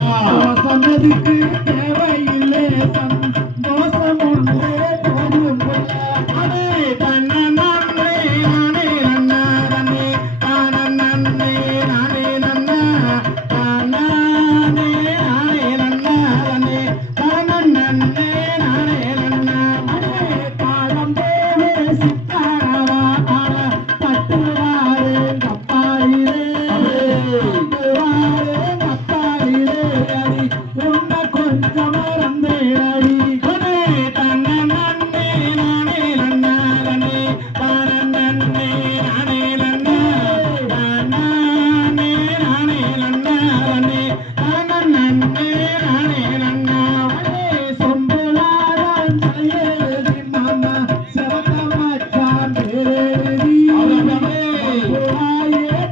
சொன்னதுக்கு தேவையில்லை சந்தோஷம் ஒன்றே போதும் அதே தன்ன நன்றே நானே நன்னா தன்னே தான நன்னே நானே நன்னா தானே நானே நன்னா தன்னே தான நன்னே நானே நன்னா மனே காலம் தேவே சித்தாரவா ஆன தட்டுவாரு கப்பாயிலே தட்டுவாரு கப்பாயிலே அடி உன்ன கொஞ்சம் மறந்தேடி கொனே தன்ன நன்னே நானே நன்னா தன்னே தான நன்னே நானே நன்னா தானே நானே நன்னா தன்னே தான நன்னே நானே நன்னா மனே சொம்பலாதான் தலையேறி மாமா செவக்கமாச்சான் பேரேறி அவனே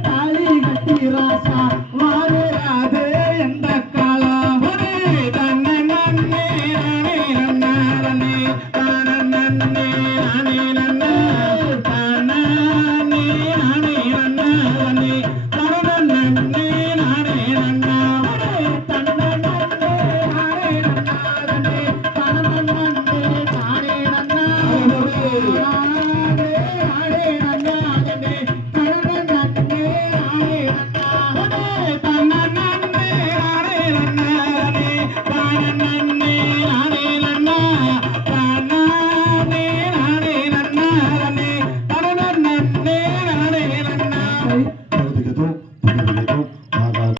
தாலி கட்டி ராசா வாழாதே எந்த காலாவனே தன்ன நன்னே நானே நன்னா தன்னே தான நன்னே நானே நன்னா தானே நானே நன்னா தன்னே தான நன்னே நானே நன்னா மனே தன்ன நன்னே நானே நன்னா தன்னே தான நன்னே நானே நன்னா நானே நன்னா தன்னே தான நன்னே நானே நன்னா மனே தன்ன நன்னே நானே நன்னா தன்னே தான நன்னே நானே நன்னா